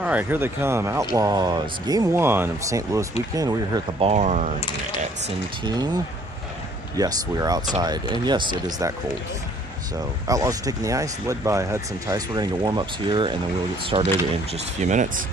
All right, here they come, Outlaws. Game 1 of St. Louis weekend. We're here at the barn at Centene. Yes, we are outside, and yes, it is that cold. So, Outlaws are taking the ice, led by Hudson Tice. We're going to get warm-ups here, and then we'll get started in just a few minutes.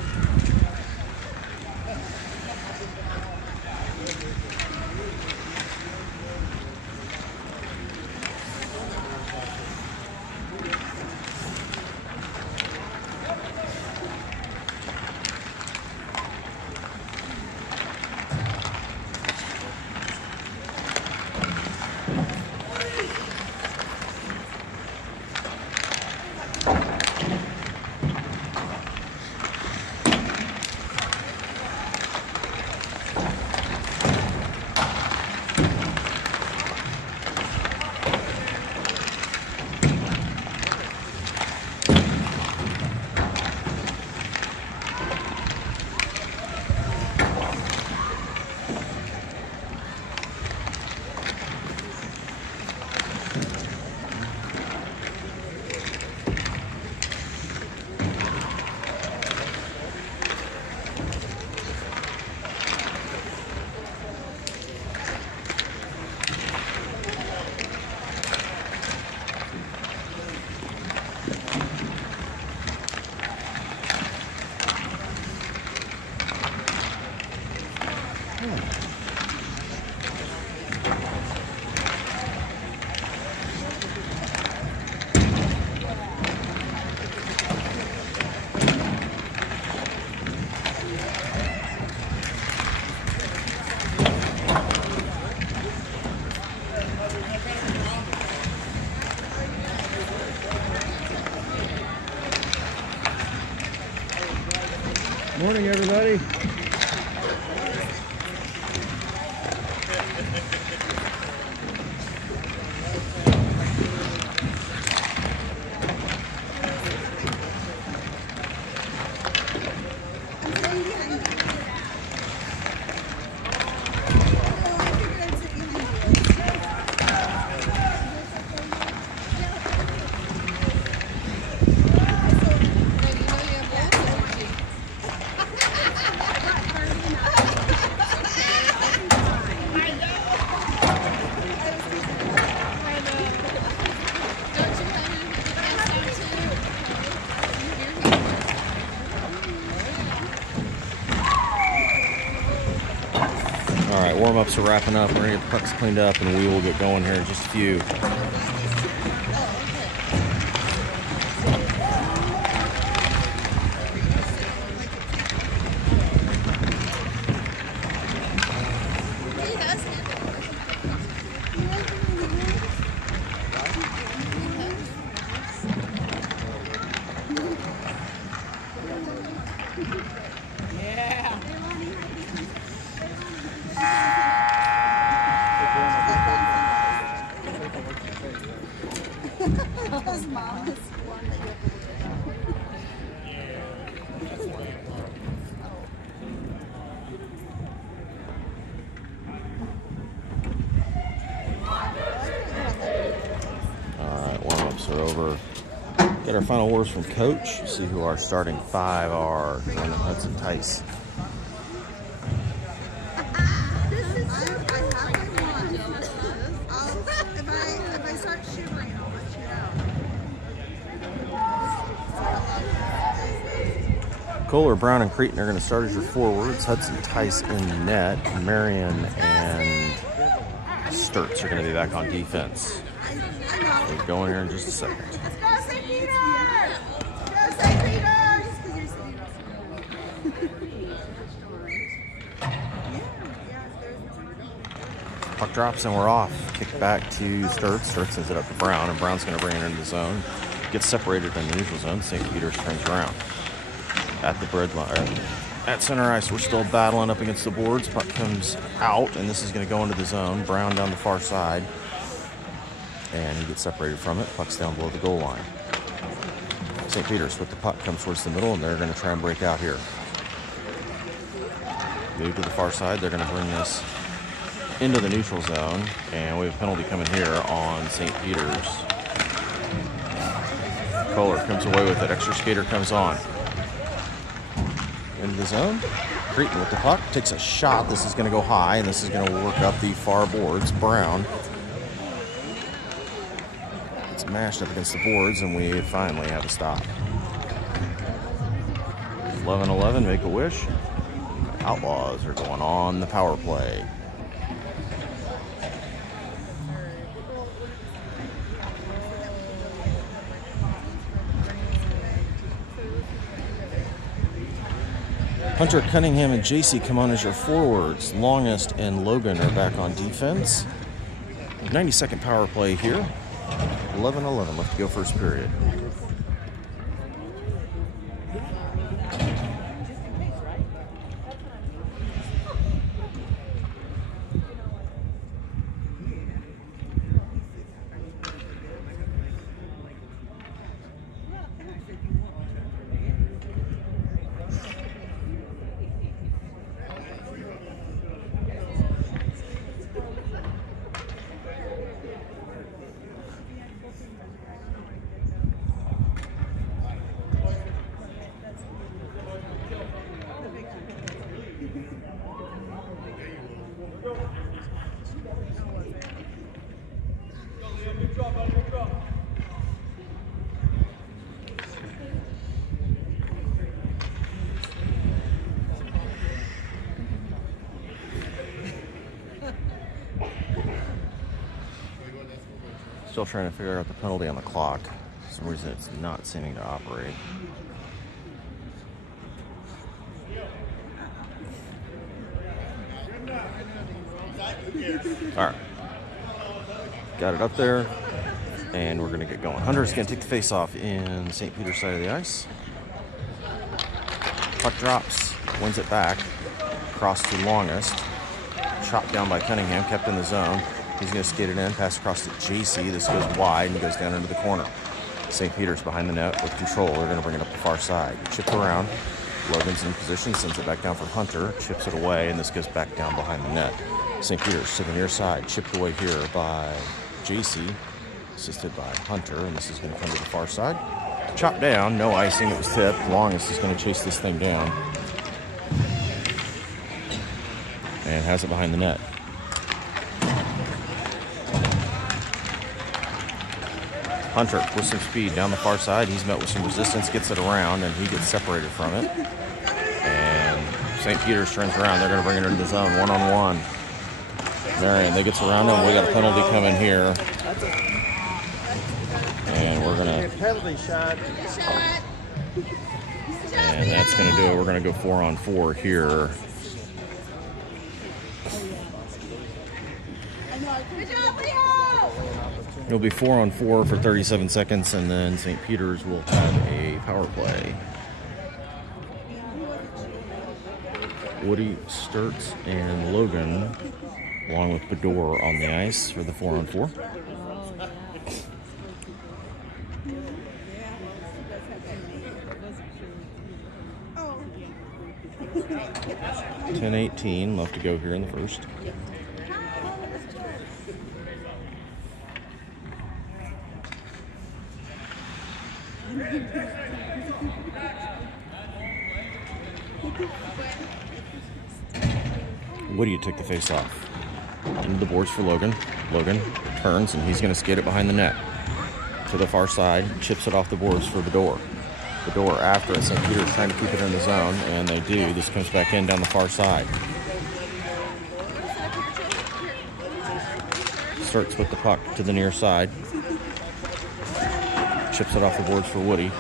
Morning, everybody. All right, warm-ups are wrapping up. We're going to get the pucks cleaned up, and we will get going here in just a few. Warm-ups are over. Get our final words from Coach. See who our starting five are. Joining Hudson Tice. If I start shivering, I'll let you know. Kohler, Brown, and Cretin are going to start as your forwards. Hudson Tice in net. Marion and Sturts are going to be back on defense. We're going here in just a second. Let's go, St. Peter! Go, St. Peter! Puck drops and we're off. Kick back to Sturts. Sturts sends it up to Brown, and Brown's going to bring it into the zone. Gets separated in the neutral zone. St. Peter's turns around. At the breadline, at center ice, we're still battling up against the boards. Puck comes out, and this is going to go into the zone. Brown down the far side. And he gets separated from it. Puck's down below the goal line. St. Peter's with the puck comes towards the middle, and they're going to try and break out here. Move to the far side. They're going to bring this into the neutral zone, and we have a penalty coming here on St. Peter's. Kohler comes away with it. Extra skater comes on. into the zone. Creighton with the puck, takes a shot. This is going to go high, and this is going to work up the far boards. Brown. It's mashed up against the boards, and we finally have a stop. 11-11, make a wish. Outlaws are going on the power play. Hunter, Cunningham, and JC come on as your forwards. Longest and Logan are back on defense. 90-second power play here. 11-11 left to go first period. Still trying to figure out the penalty on the clock. For some reason it's not seeming to operate. Alright. Got it up there. And we're going to get going. Hunter's going to take the face off in St. Peter's side of the ice. Puck drops. Wins it back. Cross to Longest. Chopped down by Cunningham. Kept in the zone. He's going to skate it in, pass across to JC. This goes wide and goes down into the corner. St. Peter's behind the net with control. They're going to bring it up the far side. Chipped around. Logan's in position, sends it back down for Hunter. Chips it away, and this goes back down behind the net. St. Peter's to the near side. Chipped away here by JC, assisted by Hunter, and this is going to come to the far side. Chopped down, no icing, it was tipped. Longest is going to chase this thing down. And has it behind the net. Hunter with some speed down the far side. He's met with some resistance, gets it around, and he gets separated from it. And St. Peter's turns around. They're going to bring it into the zone, one-on-one. Marion, they gets around him. We got a penalty coming here. And we're going to... Penalty shot. And that's going to do it. We're going to go 4-on-4 here. It'll be 4-on-4 for 37 seconds, and then St. Peter's will have a power play. Woody, Sturts, and Logan, along with Bedore on the ice for the 4-on-4. $10-18 left to go here in the first. Woody took the face off. Into the boards for Logan. Logan turns, and he's going to skate it behind the net. To the far side, chips it off the boards for Bedore. Bedore after it. St. Peter's trying to keep it in the zone, and they do. This comes back in down the far side. Starts with the puck to the near side. Chips it off the boards for Woody.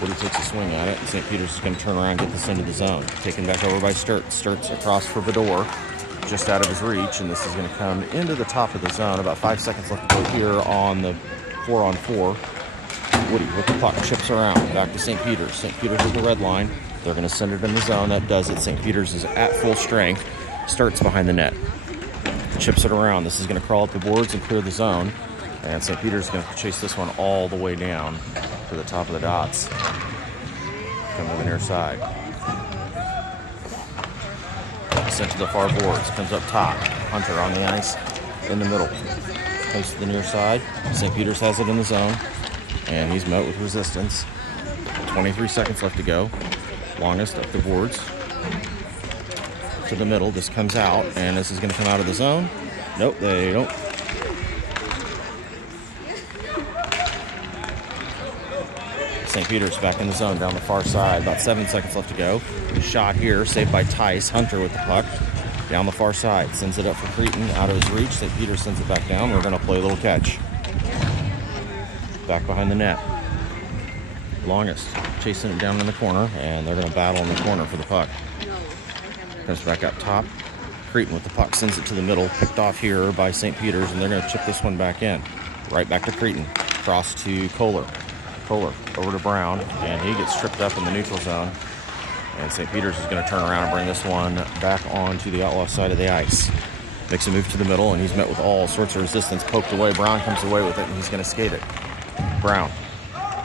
Woody takes a swing at it, and St. Peter's is going to turn around and get this into the zone. Taken back over by Sturts. Sturts across for Bedore, just out of his reach, and this is going to come into the top of the zone. About 5 seconds left to go here on the 4-on-4. Woody with the puck, chips around, back to St. Peter's. St. Peter's at the red line. They're going to send it in the zone. That does it. St. Peter's is at full strength. Starts behind the net. Chips it around. This is going to crawl up the boards and clear the zone. And St. Peter's is going to chase this one all the way down to the top of the dots. Come to the near side. Sent to the far boards. Comes up top. Hunter on the ice in the middle. Comes to the near side. St. Peter's has it in the zone. And he's met with resistance. 23 seconds left to go. Longest up the boards. to the middle. This comes out, and this is going to come out of the zone. Nope, they don't. St. Peter's back in the zone down the far side. About 7 seconds left to go. Shot here, saved by Tice. Hunter with the puck down the far side. Sends it up for Cretin, out of his reach. St. Peter's sends it back down. We're going to play a little catch. Back behind the net. Longest chasing it down in the corner, and they're going to battle in the corner for the puck. Comes back up top. Cretin with the puck sends it to the middle. Picked off here by St. Peter's, and they're going to chip this one back in. Right back to Cretin. Cross to Kohler. Kohler over to Brown, and he gets tripped up in the neutral zone. And St. Peter's is going to turn around and bring this one back onto the Outlaw side of the ice. Makes a move to the middle, and he's met with all sorts of resistance. Poked away. Brown comes away with it, and he's going to skate it. Brown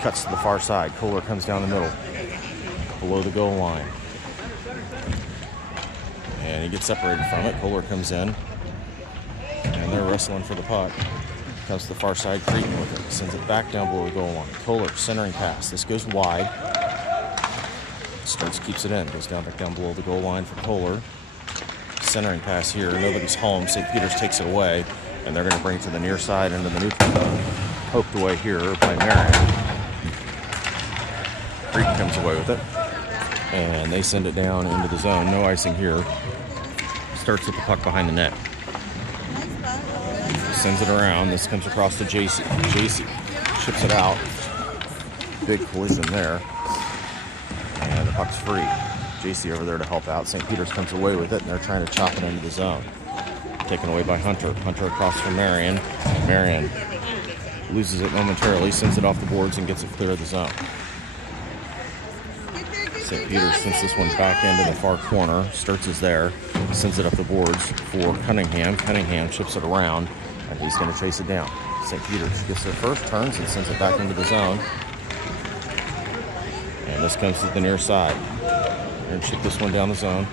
cuts to the far side. Kohler comes down the middle, below the goal line. And he gets separated from it. Kohler comes in, and they're wrestling for the puck. Comes to the far side, Cretin with it. Sends it back down below the goal line. Kohler, centering pass. This goes wide. Starts, keeps it in. Goes back down below the goal line for Kohler. Centering pass here. Nobody's home. St. Peter's takes it away, and they're going to bring it to the near side into the neutral zone. Poked away here by Marion. Cretin comes away with it, and they send it down into the zone. No icing here. Starts with the puck behind the net. Sends it around. This comes across to JC. JC chips it out. Big collision there. And the puck's free. JC over there to help out. St. Peter's comes away with it, and they're trying to chop it into the zone. Taken away by Hunter. Hunter across from Marion. Marion loses it momentarily, sends it off the boards, and gets it clear of the zone. St. Peter's sends this one back into the far corner. Sturts is there. Sends it up the boards for Cunningham. Cunningham chips it around, and he's going to chase it down. St. Peter's gets there first, turns, and sends it back into the zone. And this comes to the near side. And chip this one down the zone.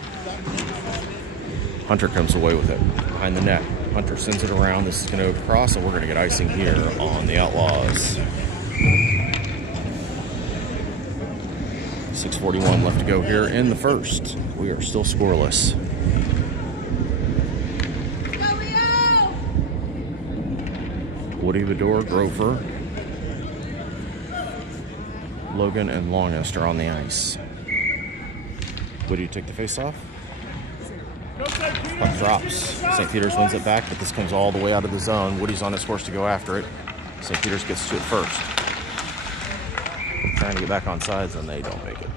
Hunter comes away with it behind the net. Hunter sends it around. This is going to go across, and we're going to get icing here on the Outlaws. 6:41 left to go here in the first. We are still scoreless. Woody, Bedore, Grover, Logan, and Longest are on the ice. Woody take the face-off. Puck drops. St. Peter's wins it back, but this comes all the way out of the zone. Woody's on his horse to go after it. St. Peter's gets to it first. Trying to get back on sides, and they don't make it.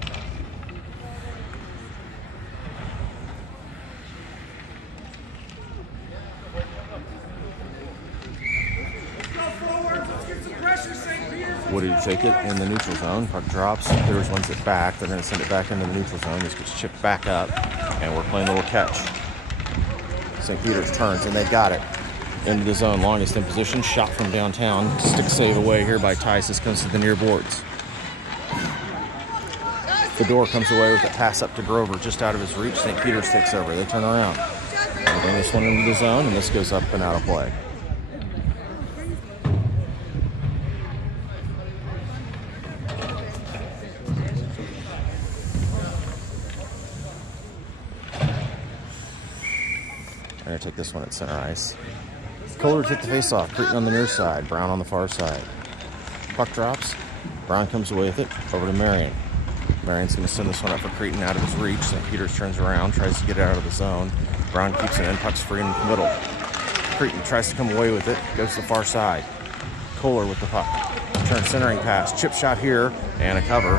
Woody to take it in the neutral zone. Puck drops. St. Peter's wins it back. They're going to send it back into the neutral zone. This gets chipped back up, and we're playing a little catch. St. Peter's turns, and they got it. Into the zone. Longest in position. Shot from downtown. Stick save away here by Tice. This comes to the near boards. The door comes away with a pass up to Grover, just out of his reach. St. Peter's takes over. They turn around. They bring this one into the zone, and this goes up and out of play. They're going to take this one at center ice. Kohler take the face-off. Cretin on the near side. Brown on the far side. Puck drops. Brown comes away with it. Over to Marion. Marion's going to send this one up for Cretin, out of his reach. St. Peter's turns around, tries to get it out of the zone. Brown keeps it in, puck's free in the middle. Cretin tries to come away with it, goes to the far side. Kohler with the puck. Turn centering pass, chip shot here, and a cover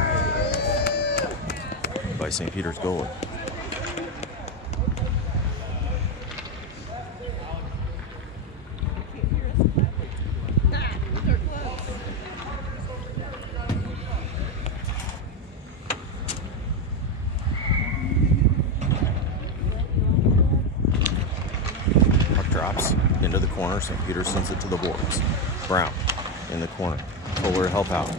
by St. Peter's goalie. Drops into the corner. St. Peter sends it to the boards. Brown in the corner. Kohler to help out.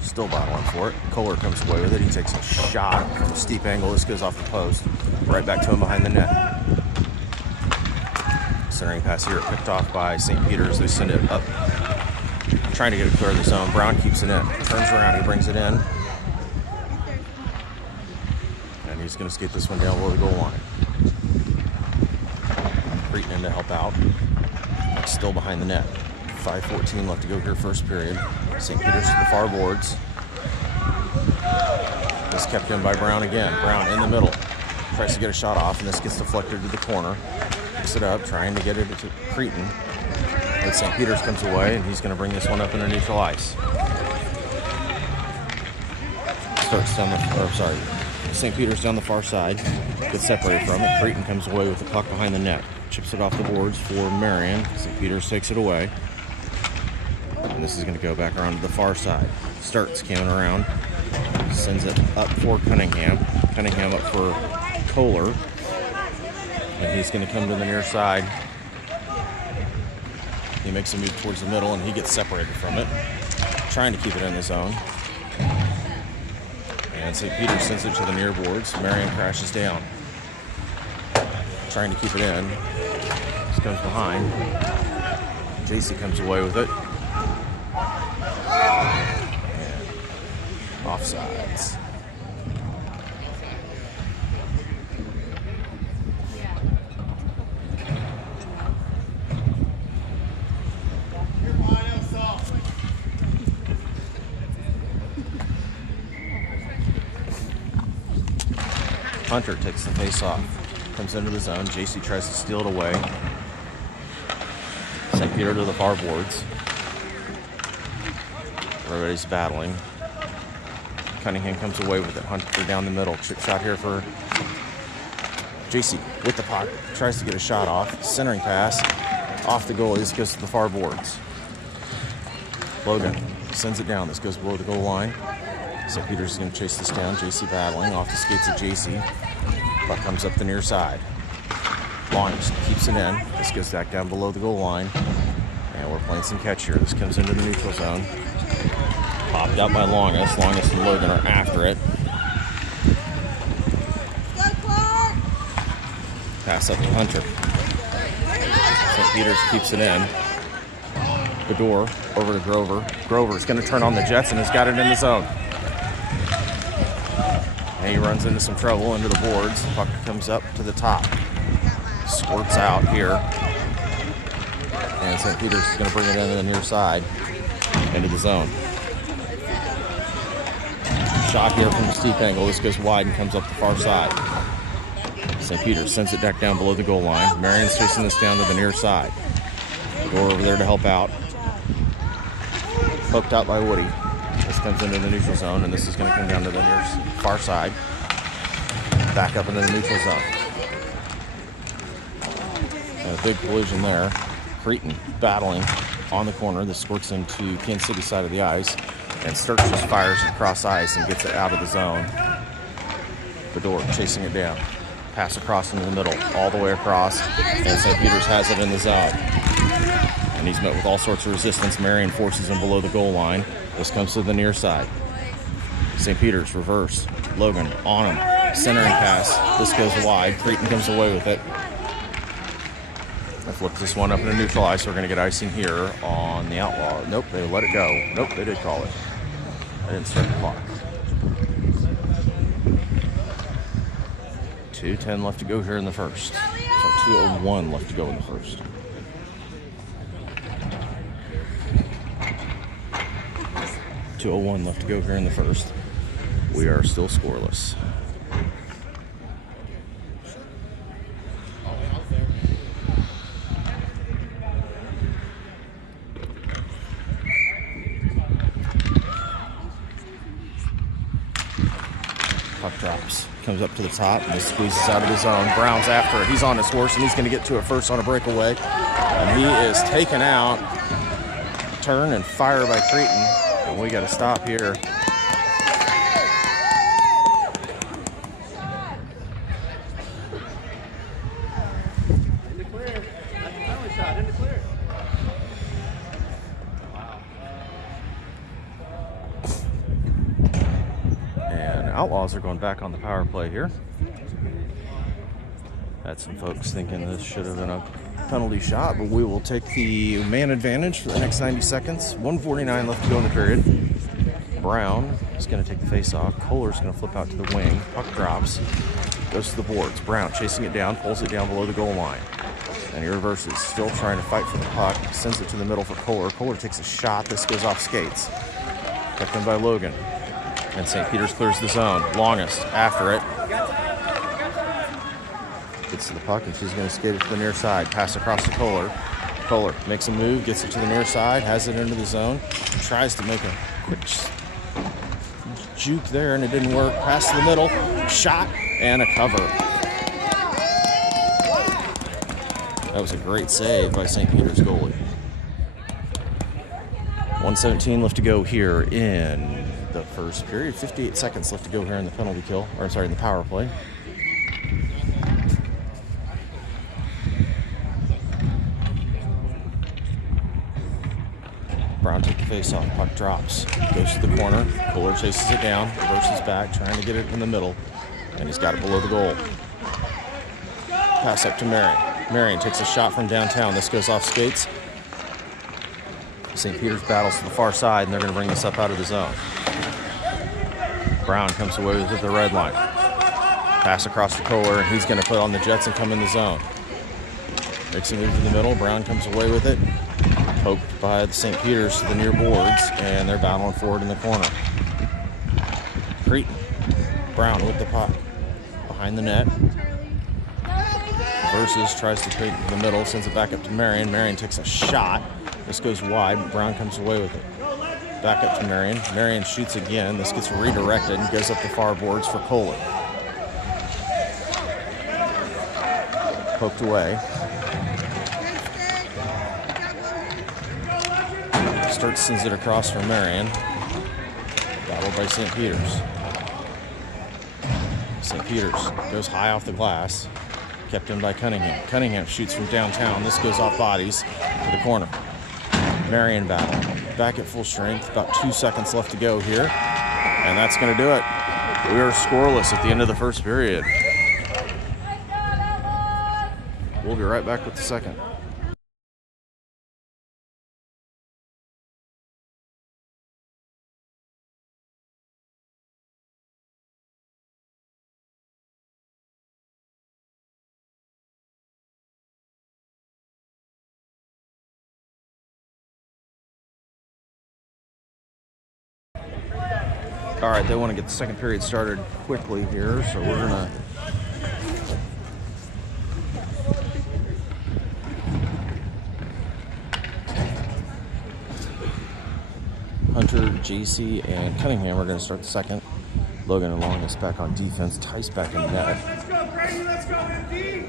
Still battling for it. Kohler comes away with it. He takes a shot from a steep angle. This goes off the post. Right back to him behind the net. Centering pass here picked off by St. Peter's. They send it up. Trying to get it clear of the zone. Brown keeps it in. Turns around. He brings it in. he's going to skate this one down below the goal line. Creighton in to help out. Still behind the net. 5:14 left to go here, first period. St. Peter's to the far boards. This kept in by Brown again. Brown in the middle. Tries to get a shot off, and this gets deflected to the corner. Picks it up, trying to get it to Creighton. But St. Peter's comes away, and he's going to bring this one up into neutral ice. Starts down the, St. Peter's down the far side. Gets separated from it. Creighton comes away with the puck behind the net. Chips it off the boards for Marion. St. Peter's takes it away. And this is going to go back around to the far side. Starts coming around. Sends it up for Cunningham. Cunningham up for Kohler. And he's going to come to the near side. He makes a move towards the middle, and he gets separated from it. Trying to keep it in the zone. And St. Peter sends it to the near boards. Marion crashes down. Trying to keep it in. Just comes behind. JC comes away with it. And offsides. Hunter takes the face off. Comes into the zone. JC tries to steal it away. St. Peter to the far boards. Everybody's battling. Cunningham comes away with it. Hunter down the middle. Chip shot here for JC with the puck. Tries to get a shot off. Centering pass. Off the goal. This goes to the far boards. Logan sends it down. This goes below the goal line. St. Peter's is going to chase this down. JC battling. Off the skates of JC. Puck comes up the near side. Longest keeps it in. This goes back down below the goal line. And we're playing some catch here. This comes into the neutral zone. Popped out by Longest. Longest and Logan are after it. Pass up to Hunter. St. Peter's keeps it in. Bedore over to Grover. Grover's going to turn on the Jets and has got it in the zone. And he runs into some trouble into the boards. Puck comes up to the top. Squirts out here. And St. Peter's is going to bring it into the near side. Into the zone. Shot here from the steep angle. This goes wide and comes up the far side. St. Peter's sends it back down below the goal line. Marion's chasing this down to the near side. Door over there to help out. Poked out by Woody. This comes into the neutral zone, and this is going to come down to the near far side. Back up into the neutral zone. And a big collision there. Creighton battling on the corner. This squirts into Kansas City side of the ice. And Sturks just fires it across ice and gets it out of the zone. Bedore chasing it down. Pass across into the middle, all the way across. And St. Peter's has it in the zone. And he's met with all sorts of resistance. Marion forces him below the goal line. This comes to the near side. St. Peter's reverse. Logan on him. Centering pass. This goes wide. Creighton comes away with it. I flipped this one up into neutral ice. We're going to get icing here on the Outlaw. Nope, they let it go. Nope, they did call it. I didn't start the clock. 2:10 left to go here in the first. So 2:01 left to go in the first. .201 left to go here in the first. We are still scoreless. Puck drops. Comes up to the top and this squeezes out of the zone. Brown's after it. He's on his horse and he's going to get to it first on a breakaway. And he is taken out. Turn and fire by Creighton. And we got to stop here. In the clear. That's the penalty shot. In the clear. And Outlaws are going back on the power play here. Had some folks thinking this should have been a penalty shot, but we will take the man advantage for the next 90 seconds. 1:49 left to go in the period. Brown is going to take the face off. Kohler's going to flip out to the wing. Puck drops. Goes to the boards. Brown chasing it down. Pulls it down below the goal line. And he reverses. Still trying to fight for the puck. Sends it to the middle for Kohler. Kohler takes a shot. This goes off skates. Kept in by Logan. And St. Peter's clears the zone. Longest after it. Gets to the puck, and she's going to skate it to the near side. Pass across to Kohler. Kohler makes a move, gets it to the near side, has it into the zone. Tries to make a quick juke there, and it didn't work. Pass to the middle. Shot and a cover. That was a great save by St. Peter's goalie. 1:17 left to go here in the first period. 58 seconds left to go here in the penalty kill, or sorry, in the power play. Brown took the face off. Puck drops. Goes to the corner. Kohler chases it down. Reverses back, trying to get it in the middle. And he's got it below the goal. Pass up to Marion. Marion takes a shot from downtown. This goes off skates. St. Peter's battles to the far side, and they're going to bring this up out of the zone. Brown comes away with it at the red line. Pass across to Kohler, and he's going to put on the Jets and come in the zone. Makes a move to the middle. Brown comes away with it. Poked by the St. Peter's to the near boards, and they're battling forward in the corner. Creighton. Brown with the puck. Behind the net. Versus tries to take it to the middle, sends it back up to Marion. Marion takes a shot. This goes wide, but Brown comes away with it. Back up to Marion. Marion shoots again. This gets redirected and goes up the far boards for Kohler. Poked away. Starts, sends it across for Marion. Battled by St. Peter's. St. Peter's goes high off the glass. Kept in by Cunningham. Cunningham shoots from downtown. This goes off bodies to the corner. Marion battle. Back at full strength. About 2 seconds left to go here. And that's going to do it. We are scoreless at the end of the first period. We'll be right back with the second. All right, they want to get the second period started quickly here, so we're going to Hunter, JC, and Cunningham are going to start the second. Logan and Long is back on defense. Tice back in net. Let's go, Brady. Let's go, MD.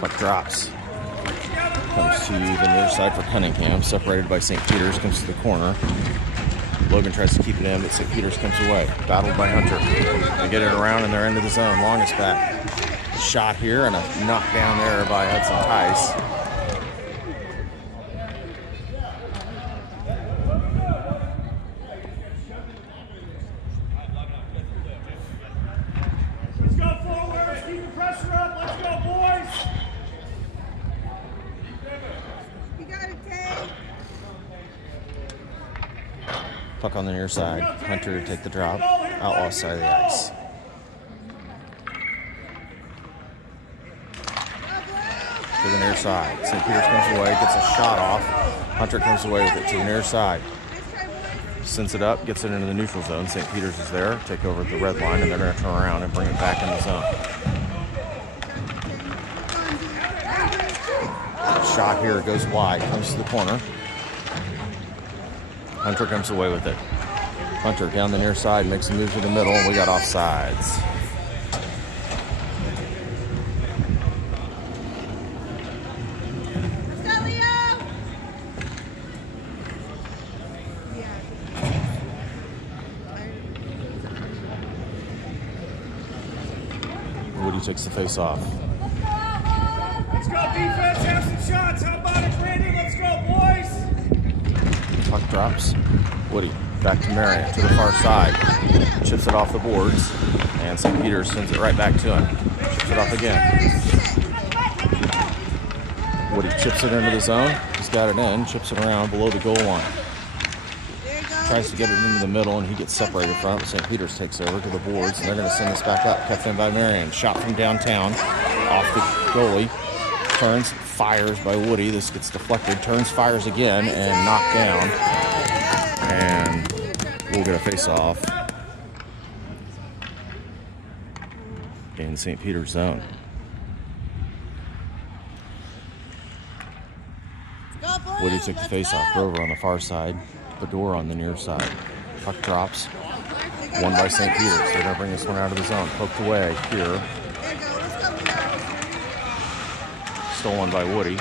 Puck drops. Comes to the near side for Cunningham. Separated by St. Peter's. Comes to the corner. Logan tries to keep it in, but St. Peter's comes away. Battled by Hunter. They get it around and they're into the zone. Long is back. Shot here and a knockdown there by Hudson Tice. Let's go forward. Let's keep the pressure up. Let's go, boys. You got it, Tay. Puck on the near side. Hunter to take the drop. Outlaws side of the ice. To the near side. St. Peter's comes away, gets a shot off. Hunter comes away with it to the near side. Sends it up, gets it into the neutral zone. St. Peter's is there, take over at the red line, and they're going to turn around and bring it back in the zone. Shot here, goes wide, comes to the corner. Hunter comes away with it. Hunter down the near side, makes a move to the middle, and we got offsides. Woody takes the face off. Let's go, defense. Have some shots. How about it, Brandon? Let's go, boys. Puck drops. Woody back to Marion to the far side. Chips it off the boards. And St. Peter's sends it right back to him. Chips it off again. Woody chips it into the zone. He's got it in, chips it around below the goal line. There you go. Tries to get it into the middle, and he gets separated from it. St. Peter's takes over to the boards, and they're going to send this back up. Kept in by Marion. Shot from downtown off the goalie. Turns, fires by Woody. This gets deflected. Turns, fires again, and knocked down. And we'll get a face-off in St. Peter's zone. Go, Blue. Woody took the Let's face-off. go. Grover on the far side. Bador on the near side. Puck drops. Won by St. Peter's. They're going to bring this one out of the zone. Poked away here. There you go. Let's go, Blue. Stolen by Woody.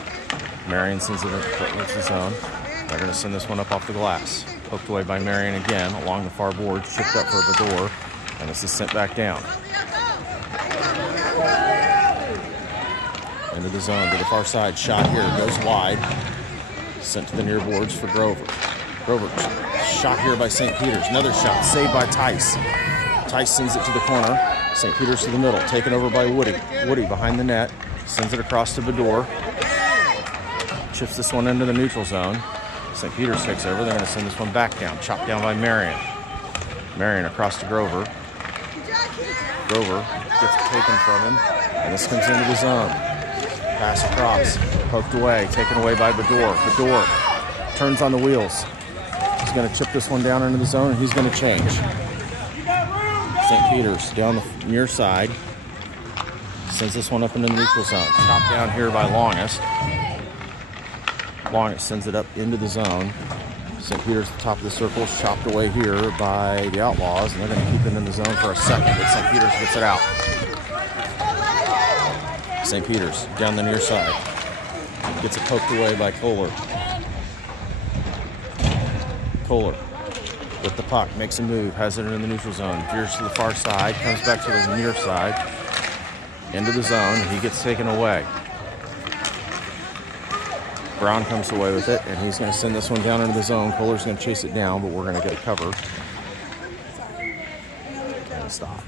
Marion sends it into the zone. They're going to send this one up off the glass. Poked away by Marion again along the far board. Chipped up for Bador. And this is sent back down. Into the zone to the far side. Shot here. Goes wide. Sent to the near boards for Grover. Grover shot here by St. Peter's. Another shot. Saved by Tice. Tice sends it to the corner. St. Peter's to the middle. Taken over by Woody. Woody behind the net. Sends it across to Bador. Chips this one into the neutral zone. St. Peter's takes over. They're going to send this one back down. Chopped down by Marion. Marion across to Grover. Grover gets it taken from him. And this comes into the zone. Pass across. Poked away. Taken away by Bador. Bador turns on the wheels. He's going to chip this one down into the zone, and he's going to change. St. Peter's down the near side. Sends this one up into the neutral zone. Chopped down here by Longest. Longest sends it up into the zone. St. Peter's at the top of the circle. Chopped away here by the Outlaws, and they're going to keep it in the zone for a second, but St. Peter's gets it out. St. Peter's down the near side. Gets it poked away by Kohler. Kohler with the puck, makes a move, has it in the neutral zone, veers to the far side, comes back to the near side, into the zone, and he gets taken away. Brown comes away with it, and he's going to send this one down into the zone. Kohler's going to chase it down, but we're going to get a cover. And a stop.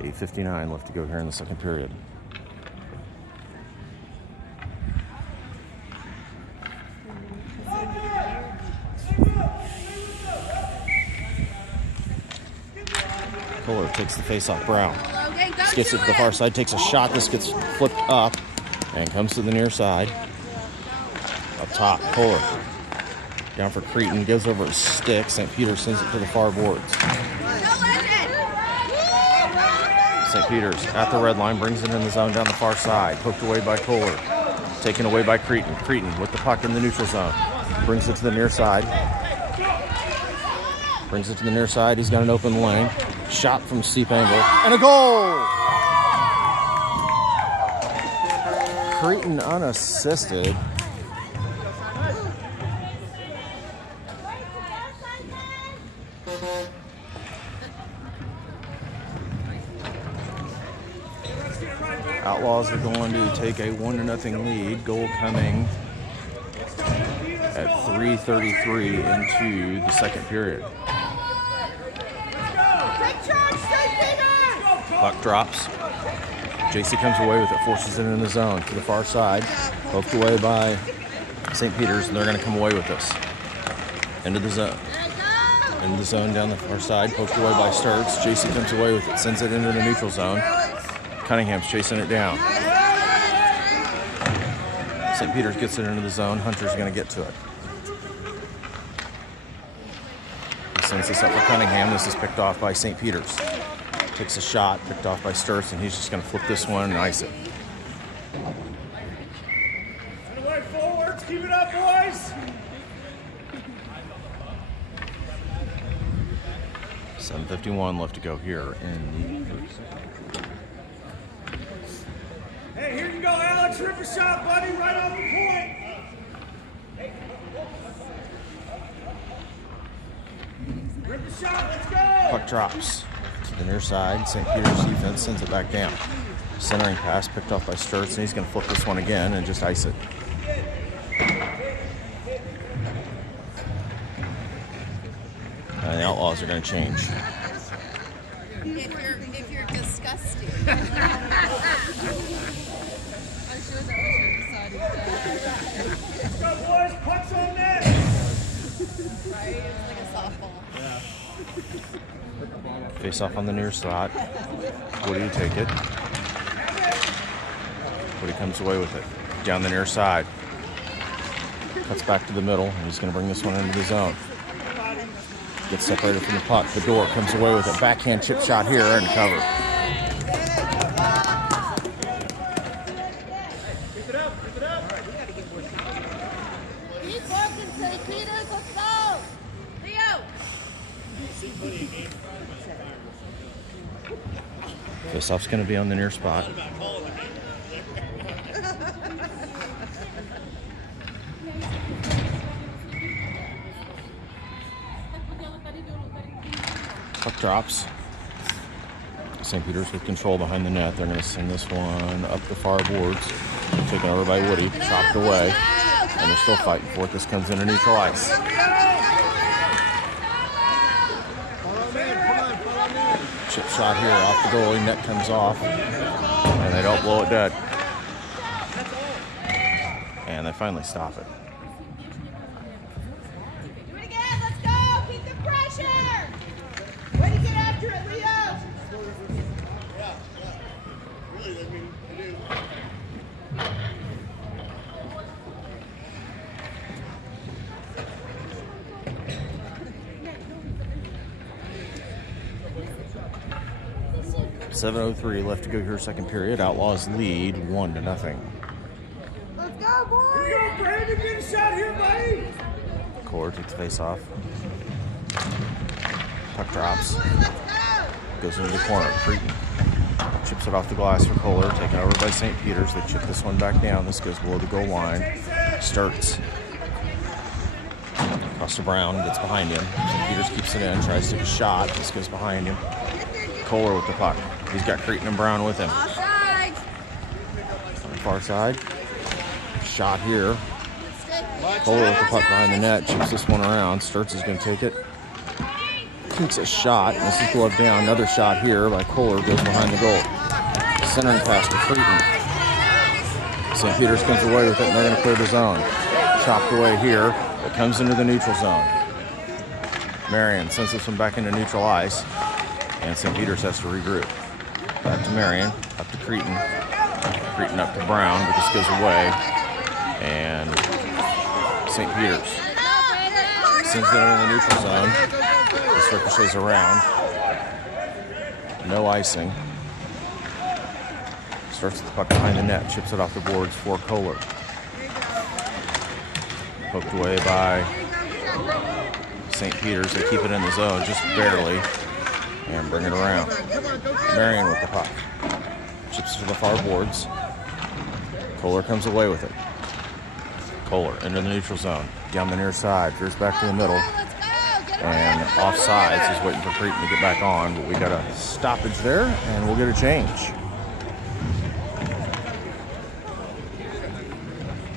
8:59 left to go here in the second period. Kohler takes the face off Brown. This gets it to the far side, takes a shot. This gets flipped up and comes to the near side. Up top, Kohler. Down for Cretin, gives over his stick. St. Peter sends it to the far boards. St. Peter's at the red line, brings it in the zone down the far side. Poked away by Kohler. Taken away by Cretin. Cretin with the puck in the neutral zone. Brings it to the near side. Brings it to the near side. He's got an open lane. Shot from steep angle. And a goal! Cretin unassisted. Outlaws are going to take a 1-0 lead. Goal coming at 3:33 into the second period. Puck drops. JC comes away with it, forces it in the zone to the far side. Poked away by St. Peter's, and they're going to come away with this. Into the zone. Into the zone down the far side. Poked away by Sturts. JC comes away with it, sends it into the neutral zone. Cunningham's chasing it down. St. Peter's gets it into the zone. Hunter's going to get to it. He sends this up for Cunningham. This is picked off by St. Peter's. Takes a shot, picked off by Sturts, and he's just going to flip this one and ice it. And away forwards, keep it up, boys. 7:51 left to go here in the first. Hey, here you go, Alex. Rip a shot, buddy, right off the point. Rip a shot, let's go. Puck drops to the near side. St. Peter's defense sends it back down. Centering pass picked off by Sturts, and he's going to flip this one again and just ice it. And the Outlaws are going to change. If you're disgusting. Let's go, boys. Pucks on net. Right? It's like a softball. Face off on the near side. Woody to take it. Woody comes away with it. Down the near side. Cuts back to the middle, and he's going to bring this one into the zone. Gets separated from the puck. The door comes away with it. Backhand chip shot here and cover. Keep working, St. Peter's. Let's go. Leo. Face-off's going to be on the near spot. Puck drops. St. Peter's with control behind the net. They're going to send this one up the far boards. Taken over by Woody. Chopped away. And they're still fighting for it. This comes into neutral ice. Chip shot here off the goalie. Net comes off. And they don't blow it dead. And they finally stop it. Do it again. Let's go. Keep the pressure. Way to get after it, Leo. Really, I mean, I do. 7:03 left to go here, second period. Outlaws lead 1-0. Let's go, boys. Here you go, Brandon. Get a shot here, buddy. Core takes face off. Puck drops. Let's go. Goes into the corner. Cretin chips it off the glass for Kohler. Taken over by St. Peter's. They chip this one back down. This goes below the goal line. Starts. Across to Brown. Gets behind him. St. Peter's keeps it in. Tries to take a shot. This goes behind him. Kohler with the puck. He's got Cretin and Brown with him. Offside. On the far side. Shot here. Kohler with the puck behind the net. Chips this one around. Sturts is going to take it. Takes a shot. This is glove down. Another shot here by Kohler. Goes behind the goal. Centering pass to Cretin. St. Peter's comes away with it, and they're going to clear the zone. Chopped away here. It comes into the neutral zone. Marion sends this one back into neutral ice. And St. Peter's has to regroup. Back to Marion. Up to Cretin. Cretin up to Brown, but this goes away. And St. Peter's sends it into the neutral zone. This ricochets around. No icing. Starts with the puck behind the net. Chips it off the boards for Kohler. Poked away by St. Peter's. They keep it in the zone just barely. And bring it around. Marion with the puck. Chips to the far boards. Kohler comes away with it. Kohler into the neutral zone. Down the near side. Veers back to the middle. And offsides. He's waiting for Cretin to get back on. But we got a stoppage there. And we'll get a change.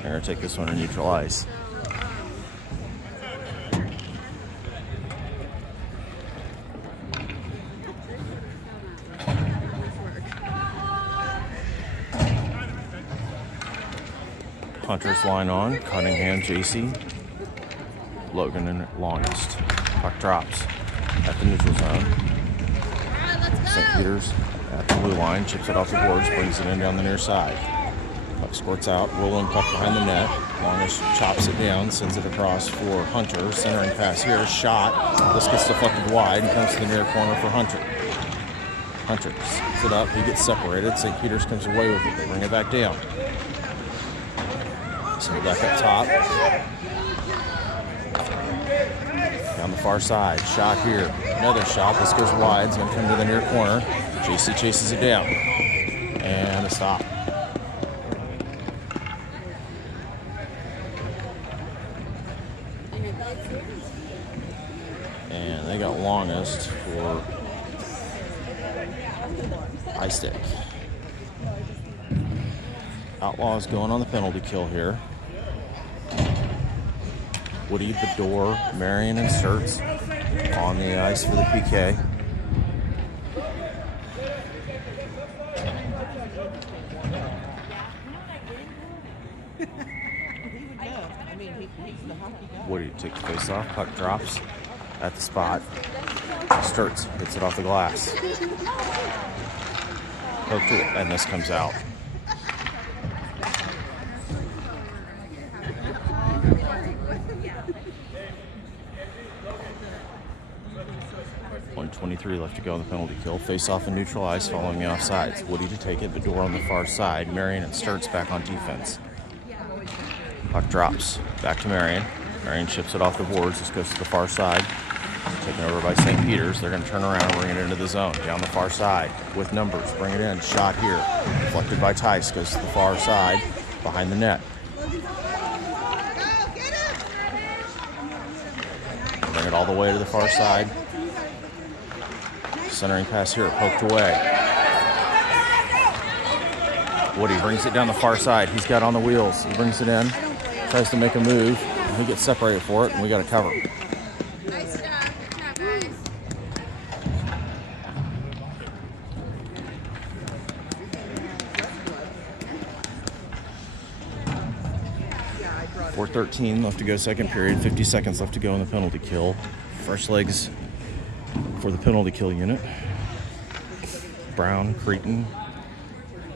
They're going to take this one to neutral ice. Hunter's line on. Cunningham, JC. Logan in longest. Puck drops at the neutral zone. St. Peter's at the blue line. Chips it off the boards. Brings it in down the near side. Puck squirts out. Rolling puck behind the net. Longest chops it down. Sends it across for Hunter. Centering pass here. Shot. This gets deflected wide and comes to the near corner for Hunter. Hunter sets it up. He gets separated. St. Peter's comes away with it. They bring it back down. So back up top. Down the far side. Shot here. Another shot. This goes wide. It's going to come to the near corner. JC chases it down. And a stop. And they got longest for high stick. Outlaws going on the penalty kill here. Woody, the door, Marion, and Sturts on the ice for the PK. Woody takes the face off. Puck drops at the spot. Sturts hits it off the glass. Poke to it, and this comes out. .23 left to go in the penalty kill. Face off and neutral ice following the offsides. Woody to take it. Bedore on the far side. Marion and Sturts back on defense. Puck drops. Back to Marion. Marion chips it off the boards. This goes to the far side. Taken over by St. Peter's. They're going to turn around and bring it into the zone. Down the far side with numbers. Bring it in. Shot here. Deflected by Tice. Goes to the far side. Behind the net. Bring it all the way to the far side. Centering pass here. Poked away. Woody brings it down the far side. He's got on the wheels. He brings it in. Tries to make a move. And he gets separated for it, and we got to cover. Nice job. Good job, guys. .413 left to go second period. 50 seconds left to go in the penalty kill. Fresh legs for the penalty kill unit. Brown, Cretan,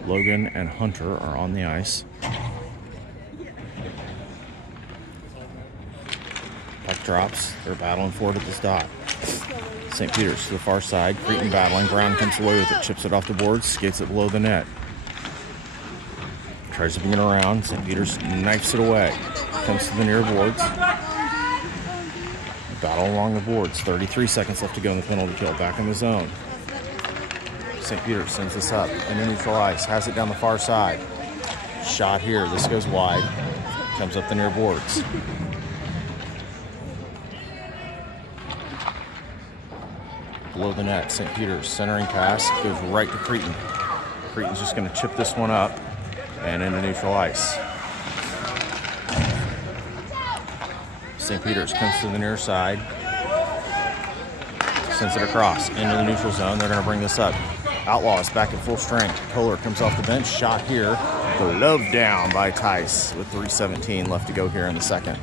Logan, and Hunter are on the ice. Puck drops. They're battling for it at this dot. St. Peter's to the far side. Cretan battling. Brown comes away with it. Chips it off the boards. Skates it below the net. Tries to bring it around. St. Peter's knifes it away. Comes to the near boards. Battle along the boards. 33 seconds left to go in the penalty kill. Back in the zone. St. Peter's sends this up into neutral ice. Has it down the far side. Shot here. This goes wide. Comes up the near boards. Below the net. St. Peter's centering pass. Goes right to Cretan. Cretan's just going to chip this one up and into neutral ice. St. Peter's comes to the near side. Sends it across into the neutral zone. They're going to bring this up. Outlaws back at full strength. Kohler comes off the bench. Shot here. Gloved down by Tice with 3:17 left to go here in the second.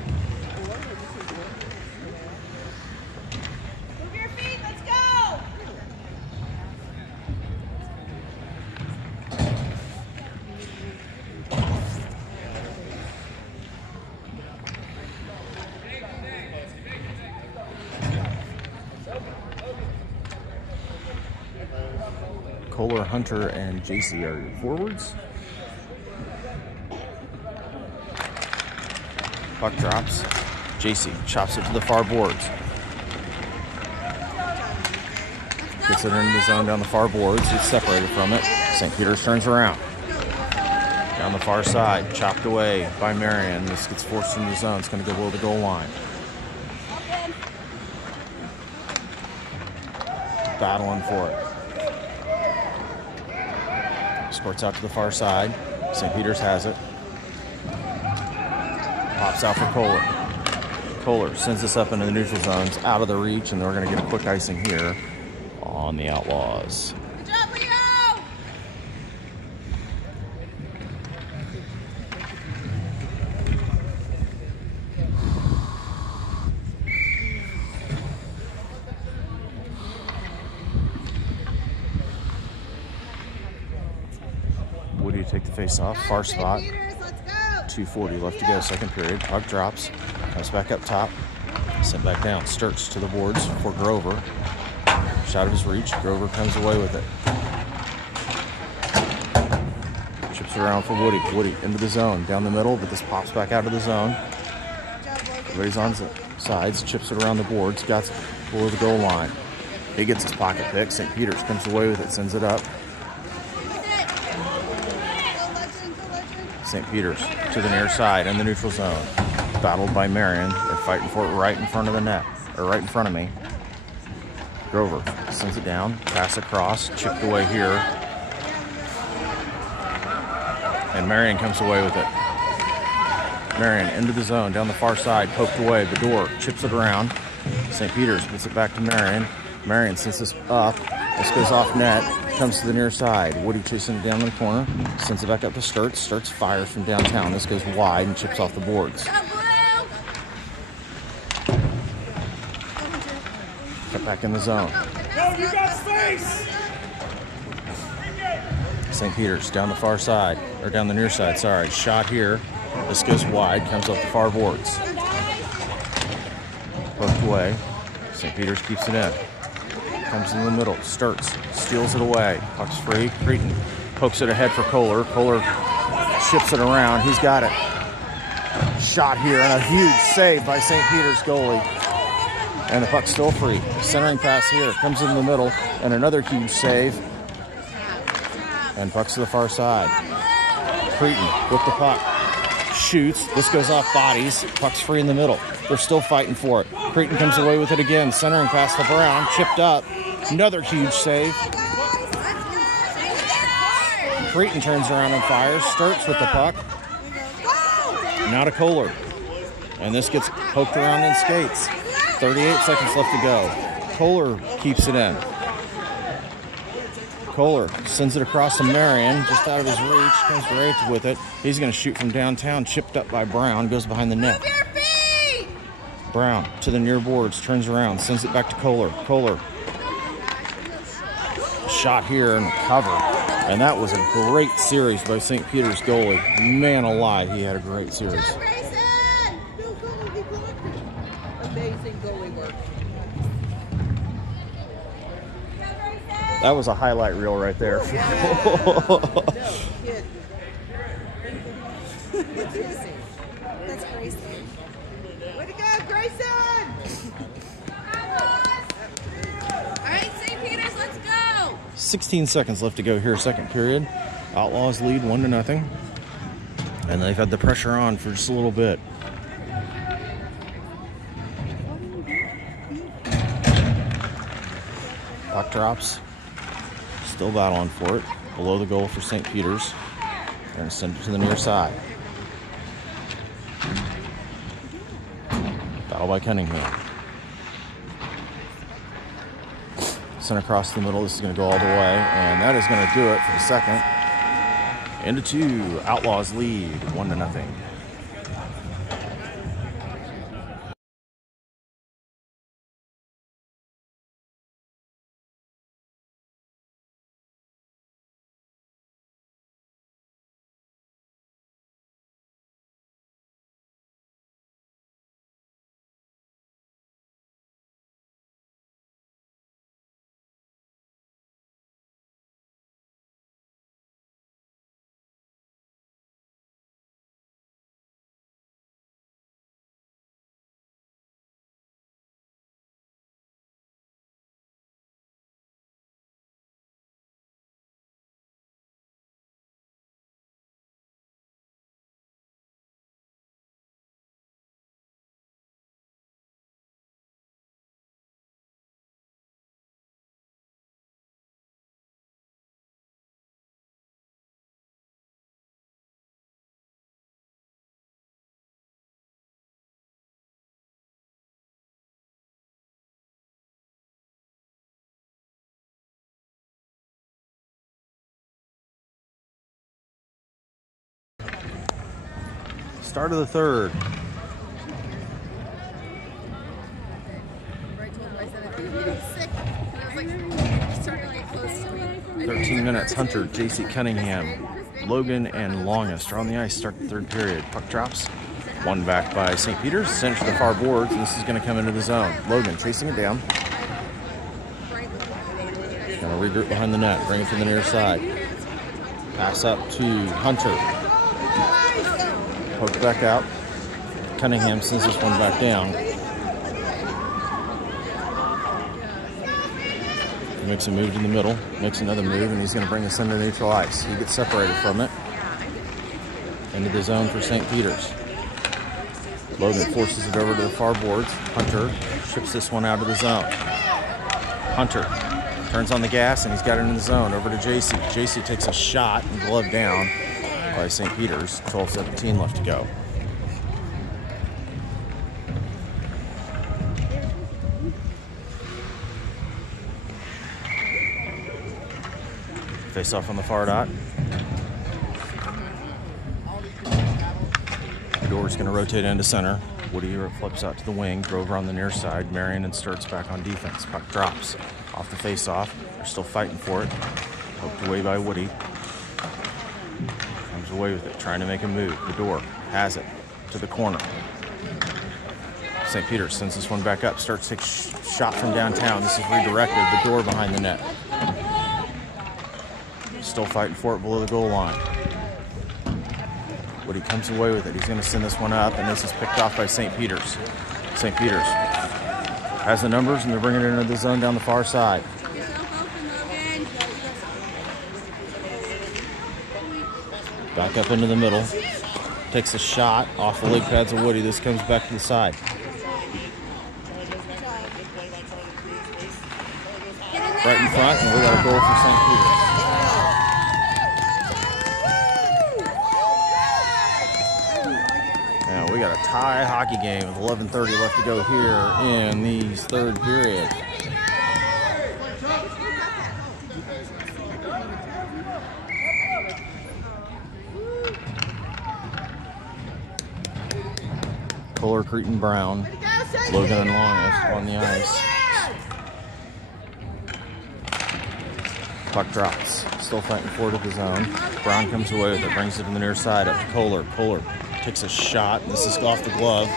Move your feet. Let's go. Kohler, Hunter, and JC are your forwards. Puck drops. JC chops it to the far boards. Gets it into the zone down the far boards. It's separated from it. St. Peter's turns around. Down the far side. Chopped away by Marion. This gets forced into the zone. It's going to go below the goal line. Battling for it. Squirts out to the far side. St. Peter's has it. Pops out for Kohler. Kohler sends this up into the neutral zones, out of the reach, and we're going to get a quick icing here on the Outlaws. Good job, Leo. Woody to take the face off, far spot. Peters, let's go. 2:40 left to go, second period. Puck drops, comes back up top, sent back down. Sturts to the boards for Grover. Shot of his reach. Grover comes away with it. Chips it around for Woody. Woody into the zone, down the middle, but this pops back out of the zone. Everybody's on the sides, chips it around the boards, got below the goal line. He gets his pocket pick. St. Peter's comes away with it, sends it up. St. Peter's to the near side in the neutral zone. Battled by Marion. They're fighting for it right in front of the net, or right in front of me. Grover sends it down, pass across, chipped away here. And Marion comes away with it. Marion into the zone, down the far side, poked away. Bedore chips it around. St. Peter's puts it back to Marion. Marion sends this up. This goes off net, comes to the near side. Woody chasing it down in the corner, sends it back up to Sturts. Sturts fires from downtown. This goes wide and chips off the boards. Back in the zone. Go, you got space! St. Peter's down the far side, or down the near side, sorry. Shot here. This goes wide, comes up the far boards. Poked away. St. Peter's keeps it in. Comes in the middle. Sturts. Steals it away. Puck's free. Creighton pokes it ahead for Kohler. Kohler ships it around. He's got it. Shot here and a huge save by St. Peter's goalie. And the puck's still free. Centering pass here. Comes in the middle. And another huge save. And puck's to the far side. Creighton with the puck. Shoots. This goes off bodies. Puck's free in the middle. They're still fighting for it. Creighton comes away with it again. Centering pass to Brown. Chipped up. Another huge save. Creighton turns around and fires. Sturts with the puck. Now to Kohler. And this gets poked around and skates. 38 seconds left to go. Kohler keeps it in. Kohler sends it across to Marion, just out of his reach, comes right with it. He's going to shoot from downtown, chipped up by Brown, goes behind the net. Brown to the near boards, turns around, sends it back to Kohler. Kohler, shot here and cover. And that was a great series by St. Peter's goalie. Man alive, he had a great series. Amazing goalie work. That was a highlight reel right there. No kid. That's Grayson. Way to go, Grayson! All right, St. Peter's, let's go. 16 seconds left to go here, second period. Outlaws lead 1-0. And they've had the pressure on for just a little bit. Puck drops. Still battling for it. Below the goal for St. Peter's. They're going to send it to the near side. Battle by Cunningham. Sent across the middle. This is going to go all the way. And that is going to do it for the second. Into two. Outlaws lead 1-0. Start of the third. 13 minutes. Hunter, J.C. Cunningham, Logan, and Longest are on the ice. Start the third period. Puck drops. One back by St. Peter's. Sent to the far boards, and this is going to come into the zone. Logan chasing it down. Going to regroup behind the net. Bring it to the near side. Pass up to Hunter. Poke back out. Cunningham sends this one back down. He makes a move in the middle, makes another move, and he's going to bring this into neutral ice. He gets separated from it. Into the zone for St. Peter's. Logan forces it over to the far boards. Hunter ships this one out of the zone. Hunter turns on the gas, and he's got it in the zone. Over to JC. JC takes a shot and glove down by St. Peter's. 12-17 left to go. Face off on the far dot. Fedor's going to rotate into center. Woody flips out to the wing. Grover on the near side. Marion and Sturts back on defense. Puck drops off the face-off. They're still fighting for it. Poked away by Woody. Comes away with it, trying to make a move. The door has it to the corner. St. Peter sends this one back up. Sturts takes shot from downtown. This is redirected. The door behind the net. Still fighting for it below the goal line. Woody comes away with it. He's going to send this one up, and this is picked off by St. Peter's. St. Peter's has the numbers, and they're bringing it into the zone down the far side. Back up into the middle. Takes a shot off the leg pads of Woody. This comes back to the side. Right in front, and we got a goal for St. Peter's. Now we got a tie hockey game with 11:30 left to go here in the third period. Kohler, Cretin, Brown, Logan and Longest on the ice. Puck drops. Still fighting forward at the zone. Brown comes away with it, brings it to the near side up to Kohler. Kohler takes a shot. This is off the glove.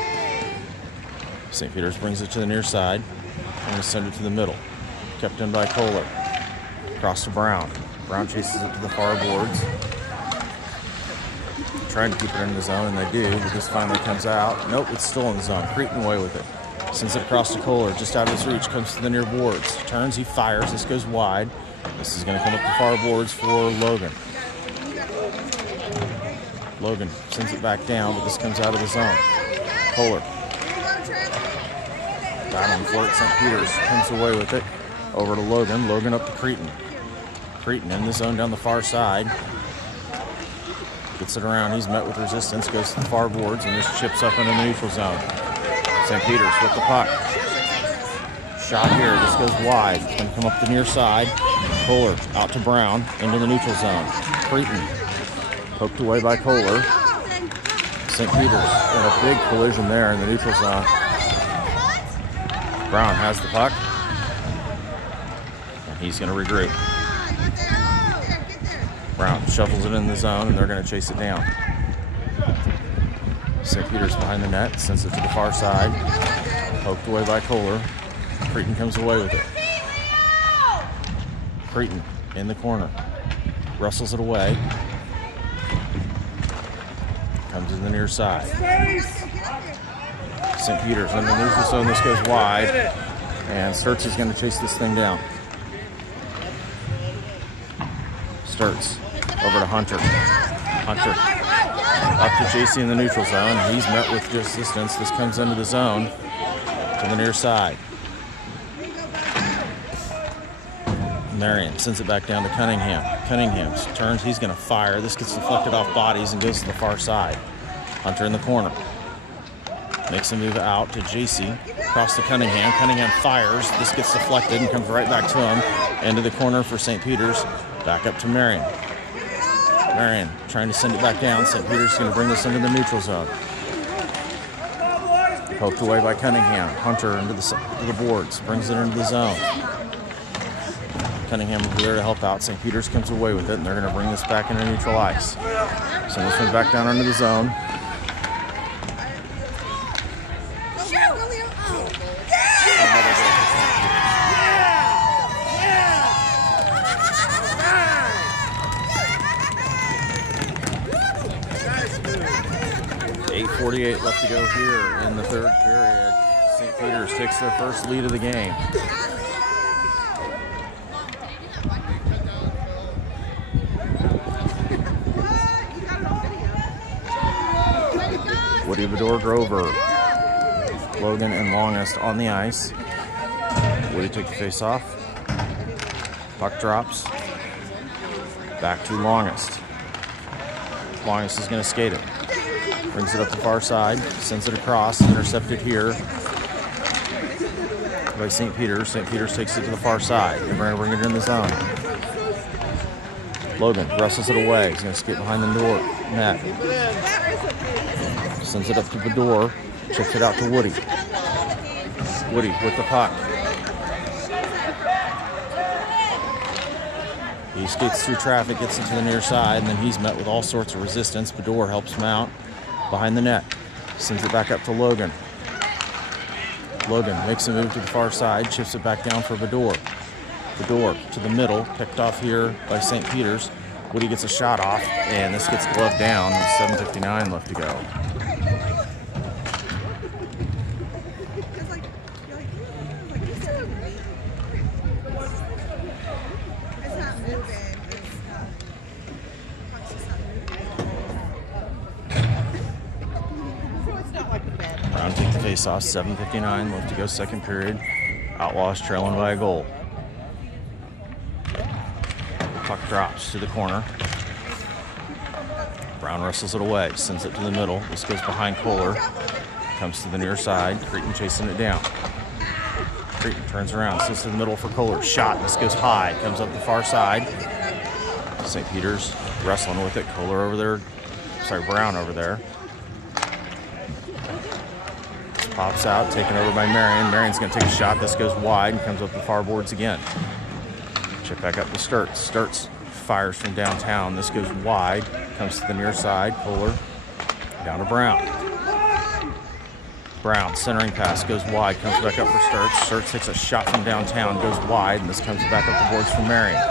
St. Peter's brings it to the near side. I'm going to send it to the middle. Kept in by Kohler. Across to Brown. Brown chases it to the far boards. Trying to keep it in the zone, and they do, but this finally comes out. Nope, it's still in the zone. Cretin away with it. Sends it across to Kohler, just out of his reach, comes to the near boards. Turns, he fires, this goes wide. This is going to come up the far boards for Logan. Logan sends it back down, but this comes out of the zone. Kohler. Got him for it. St. Peter's comes away with it. Over to Logan. Logan up to Cretin. Cretin in the zone down the far side. Gets it around. He's met with resistance. Goes to the far boards and just chips up into the neutral zone. St. Peter's with the puck. Shot here. This goes wide. It's going to come up the near side. Kohler out to Brown into the neutral zone. Cretin poked away by Kohler. St. Peter's in a big collision there in the neutral zone. Brown has the puck. And he's going to regroup. Brown shuffles it in the zone, and they're going to chase it down. St. Peter's behind the net, sends it to the far side. Poked away by Kohler. Cretin comes away with it. Cretin in the corner. Wrestles it away. Comes to the near side. St. Peter's in the neutral zone. This goes wide. And Sturts is going to chase this thing down. Sturts over to Hunter. Hunter up to JC in the neutral zone. He's met with resistance. This comes into the zone to the near side. Marion sends it back down to Cunningham. Cunningham turns. He's going to fire. This gets deflected off bodies and goes to the far side. Hunter in the corner. Makes a move out to JC. Across to Cunningham. Cunningham fires. This gets deflected and comes right back to him. Into the corner for St. Peter's. Back up to Marion. Marion trying to send it back down. St. Peter's going to bring this into the neutral zone. Poked away by Cunningham. Hunter into the boards. Brings it into the zone. Cunningham over there to help out. St. Peter's comes away with it, and they're going to bring this back into neutral ice. Send this one back down into the zone. .48 left to go here in the third period. St. Peter's takes their first lead of the game. Woody, Bedore, Grover, Logan, and Longest on the ice. Woody took the face off. Puck drops. Back to Longest. Longest is going to skate it. Brings it up the far side. Sends it across. Intercepted here by St. Peter's. St. Peter's takes it to the far side. They're going to bring it in the zone. Logan wrestles it away. He's going to skate behind the door net. Sends it up to Bedore. Chips it out to Woody. Woody with the puck. He skates through traffic, gets into the near side, and then he's met with all sorts of resistance. Bador helps him out behind the net. Sends it back up to Logan. Logan makes a move to the far side, chips it back down for Bador. Bador to the middle, picked off here by St. Peter's. Woody gets a shot off, and this gets gloved down with 7:59 left to go. Brown takes the face off, 7:59 left to go, second period. Outlaws trailing by a goal. Puck drops to the corner. Brown wrestles it away, sends it to the middle. This goes behind Kohler. Comes to the near side. Creighton chasing it down. Creighton turns around, sends it to the middle for Kohler. Shot. This goes high. Comes up the far side. St. Peter's wrestling with it. Kohler over there. Sorry, Brown over there. This pops out, taken over by Marion. Marion's going to take a shot. This goes wide and comes up the far boards again. Chip back up to Sturts. Sturts fires from downtown. This goes wide. Comes to the near side. Kohler down to Brown. Brown, centering pass, goes wide. Comes back up for Sturts. Sturts takes a shot from downtown. Goes wide. And this comes back up the boards for Marion.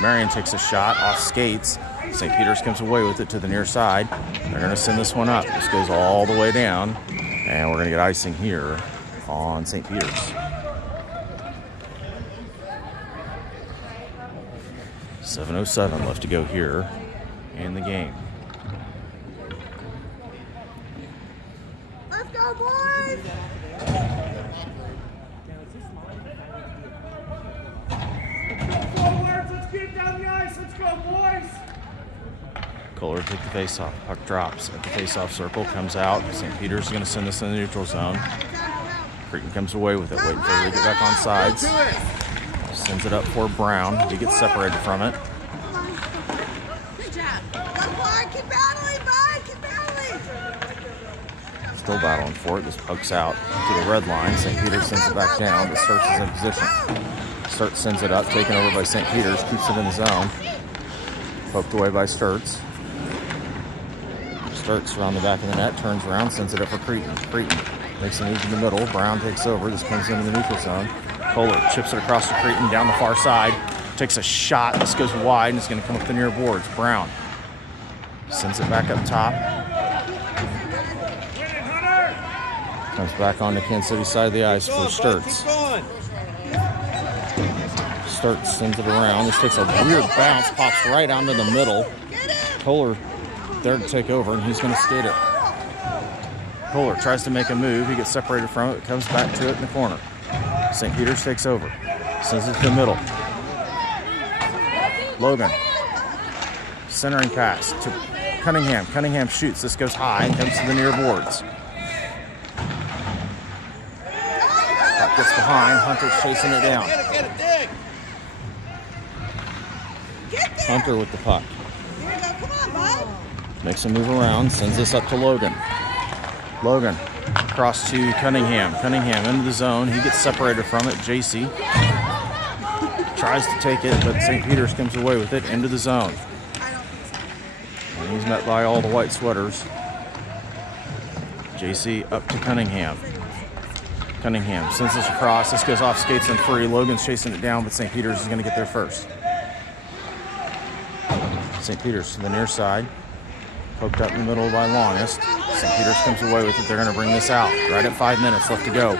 Marion takes a shot off skates. St. Peter's comes away with it to the near side. They're going to send this one up. This goes all the way down. And we're going to get icing here on St. Peter's. 7:07 left to go here in the game. Let's go, boys! Forwards, let's get down the ice. Let's go, boys. Kohler take the face-off. Puck drops at the face-off circle, comes out. St. Peter's is going to send this in the neutral zone. Creighton comes away with it, waiting for her to get back on sides. Sends it up for Brown. He gets separated from it. Good job. Keep battling, bud! Keep battling! Still battling for it. This puck's out to the red line. St. Peter's sends it back down, but Sturts is in position. Sturts sends it up, taken over by St. Peter's, keeps it in the zone. Poked away by Sturts. Sturts around the back of the net, turns around, sends it up for Creighton. Creighton makes a move in the middle. Brown takes over. This comes into the neutral zone. Kohler chips it across to Creighton down the far side. Takes a shot. This goes wide and it's going to come up the near boards. Brown sends it back up top. Comes back on the Kansas City side of the ice for Sturts. Sturts sends it around. This takes a weird bounce, pops right onto the middle. Kohler there to take over, and he's going to skate it. Kohler tries to make a move. He gets separated from it. Comes back to it in the corner. St. Peter's takes over. Sends it to the middle. Logan. Centering pass to Cunningham. Cunningham shoots. This goes high and comes to the near boards. Puck gets behind. Hunter's chasing it down. Hunter with the puck. Here we go. Come on, bud! Makes a move around. Sends this up to Logan. Logan across to Cunningham. Cunningham into the zone. He gets separated from it. JC tries to take it, but St. Peter's comes away with it into the zone. And he's met by all the white sweaters. JC up to Cunningham. Cunningham sends this across. This goes off skates and free. Logan's chasing it down, but St. Peter's is going to get there first. St. Peter's to the near side. Poked up in the middle by Longest. St. Peter's comes away with it. They're going to bring this out. Right at 5 minutes left to go.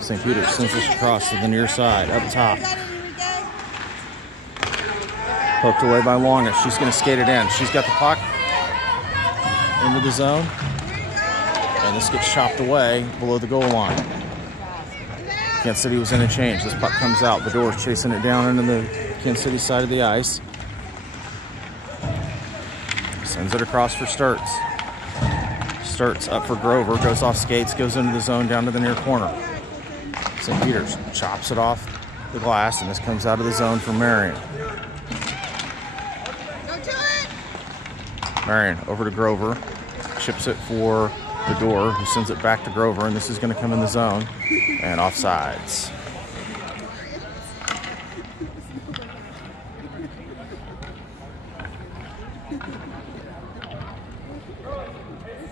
St. Peter's sends this across to the near side, up top. Poked away by Longest. She's going to skate it in. She's got the puck into the zone. And this gets chopped away below the goal line. Kansas City was in a change. This puck comes out. Bador's chasing it down into the Kansas City side of the ice. Sends it across for Sturts. Sturts up for Grover. Goes off skates. Goes into the zone down to the near corner. St. Peter's chops it off the glass. And this comes out of the zone for Marion. Go to it! Marion over to Grover. Chips it for the door, who sends it back to Grover, and this is going to come in the zone. And offsides.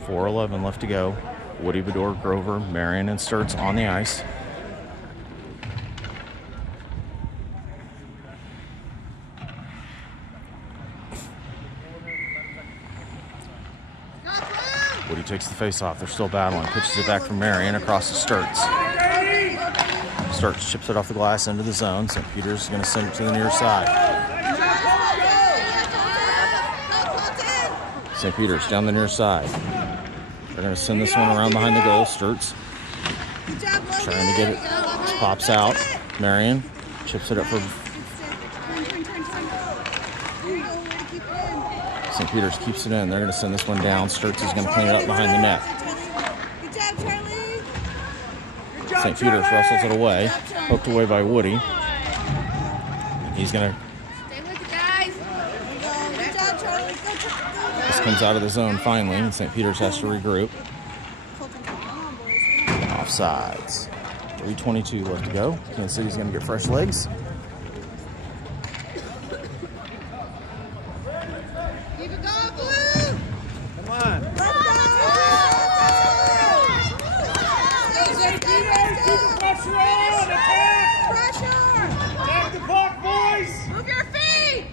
.4:11 left to go. Woody, Bedore, Grover, Marion, and Sturts on the ice. Woody takes the face off. They're still battling. Pitches it back from Marion across to Sturts. Sturts chips it off the glass into the zone. St. Peter's is going to send it to the near side. St. Peter's down the near side. They're going to send this one around behind the goal. Sturts trying to get it. Pops out. Marion chips it up for St. Peter's, keeps it in. They're going to send this one down. Sturts is going to clean it up behind the net. Good job, Charlie. St. Peter's wrestles it away. Poked away by Woody. He's going to... Stay with it, guys. Good job, Charlie. Go. This comes out of the zone finally, and St. Peter's has to regroup. Offsides. 3:22 left to go. Kansas City's going to get fresh legs. Keep it going, Blue. Come on. Let's go. St. Peter's, keep the pressure on. Attack. Pressure. Attack the puck, boys. Move your feet.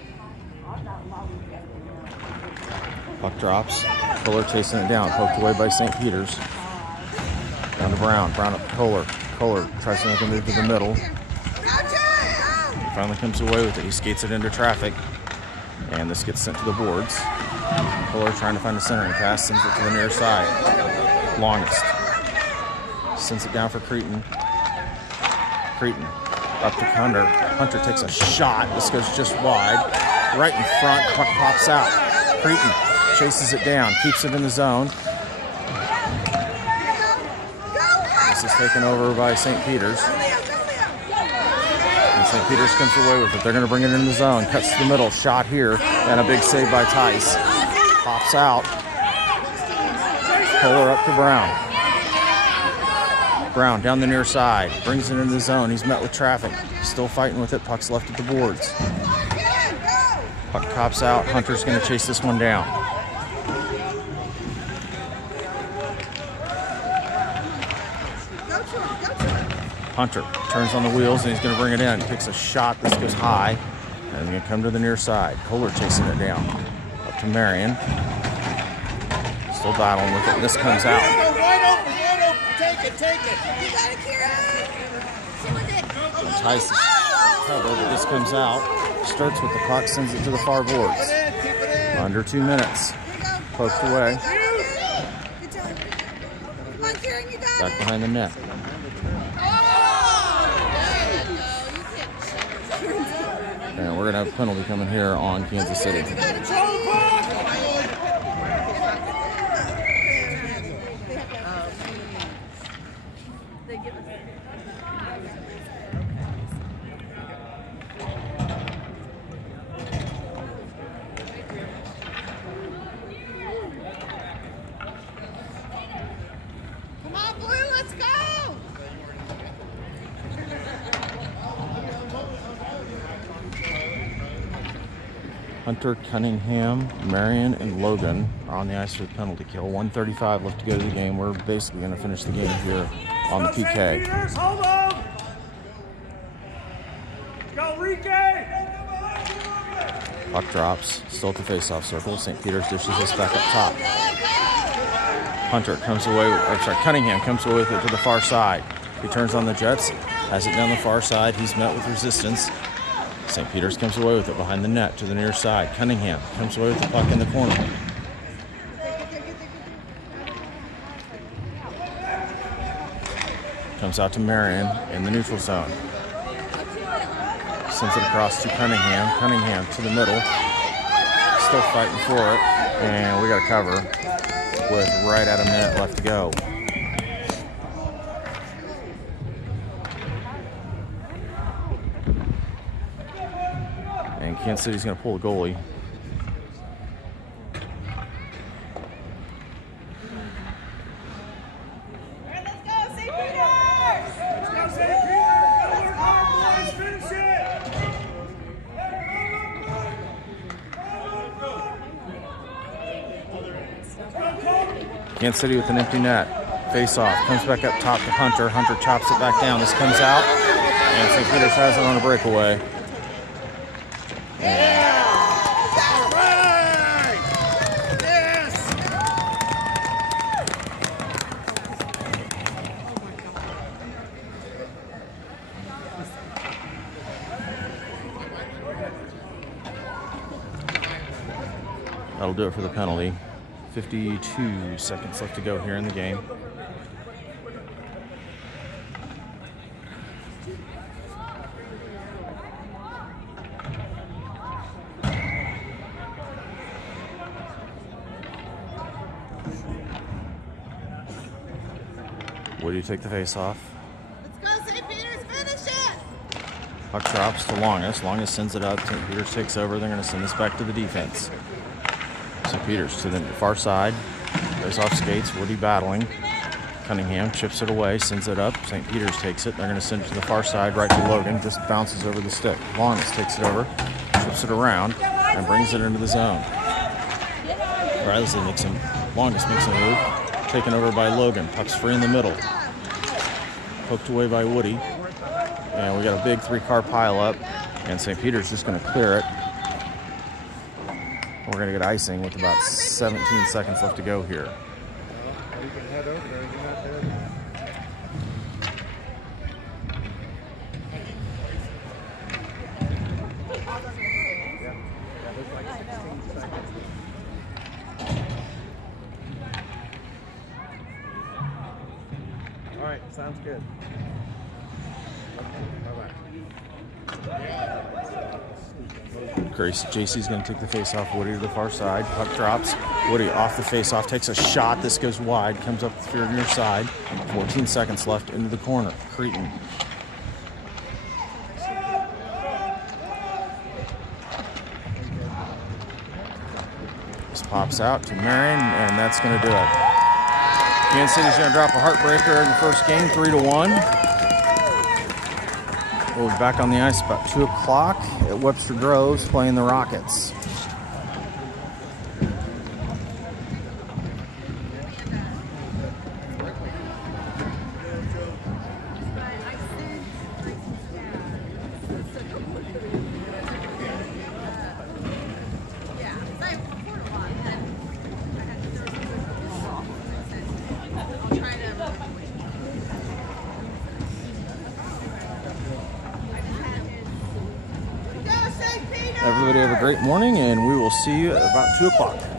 Puck drops. Kohler chasing it down. Poked away by St. Peter's. Down to Brown. Brown up to Kohler. Kohler tries to make a move to the middle. Finally comes away with it. He skates it into traffic. And this gets sent to the boards. Kohler trying to find a centering pass. Sends it to the near side. Longest. Sends it down for Cretin. Cretin up to Hunter. Hunter takes a shot. This goes just wide. Right in front. Puck pops out. Cretin chases it down. Keeps it in the zone. This is taken over by St. Peter's. And St. Peter's comes away with it. They're going to bring it in the zone. Cuts to the middle. Shot here. And a big save by Tice. Pops out. Kohler up to Brown. Brown down the near side. Brings it into the zone. He's met with traffic. Still fighting with it. Puck's left at the boards. Puck pops out. Hunter's going to chase this one down. Hunter turns on the wheels and he's going to bring it in. Takes a shot. This goes high. And he's going to come to the near side. Kohler chasing it down. Up to Marion. Still battling with it. This comes out. Wide open. Take it. You got it, Kira. Stay with it. Tice cover, but this comes out. Starts with the puck, sends it to the far boards. Keep it in. Under 2 minutes. Poked away. Good job. Come on, Kieran, you got Back it. behind the net. And we're going to have a penalty coming here on Kansas City. You got it, Charlie. Come on, Blue, let's go. Hunter, Cunningham, Marion, and Logan are on the ice for the penalty kill. 1:35 left to go to the game. We're basically going to finish the game here on the St. PK. Peter's, hold on. Go, Rike. Puck drops. Still at the face-off circle. St. Peter's dishes this back up top. Hunter comes away, Cunningham comes away with it to the far side. He turns on the Jets, has it down the far side. He's met with resistance. St. Peter's comes away with it behind the net to the near side. Cunningham comes away with the puck in the corner. Comes out to Marion in the neutral zone. Sends it across to Cunningham. Cunningham to the middle. Still fighting for it. And we got a cover with right at a minute left to go. And Kansas City's going to pull the goalie. Kansas City with an empty net. Face off. Comes back up top to Hunter. Hunter chops it back down. This comes out. And St. Peter's has it on a breakaway. That'll do it for the penalty. 52 seconds left to go here in the game. What do you take the face off? Let's go, St. Peter's, finish it! Puck drops to Longus. Longus sends it up. St. Peter's takes over. They're going to send this back to the defense. St. Peter's to the far side. Goes off skates. Woody battling. Cunningham chips it away, sends it up. St. Peter's takes it. They're going to send it to the far side, right to Logan. Just bounces over the stick. Longus takes it over, chips it around, and brings it into the zone. Riley makes him. Longus makes a move. Taken over by Logan. Puck's free in the middle. Poked away by Woody. And we got a big 3-car pile up. And St. Peter's just going to clear it. We're going to get icing with about 17 seconds left to go here. All right, sounds good. Grace, JC's going to take the face-off. Woody to the far side. Puck drops. Woody off the face-off. Takes a shot. This goes wide. Comes up the field near side. 14 seconds left into the corner. Cretin. This pops out to Marion, and that's going to do it. Kansas City's going to drop a heartbreaker in the first game, 3-1. We'll be back on the ice about 2 o'clock at Webster Groves playing the Rockets. Everybody have a great morning, and we will see you at about 2 o'clock.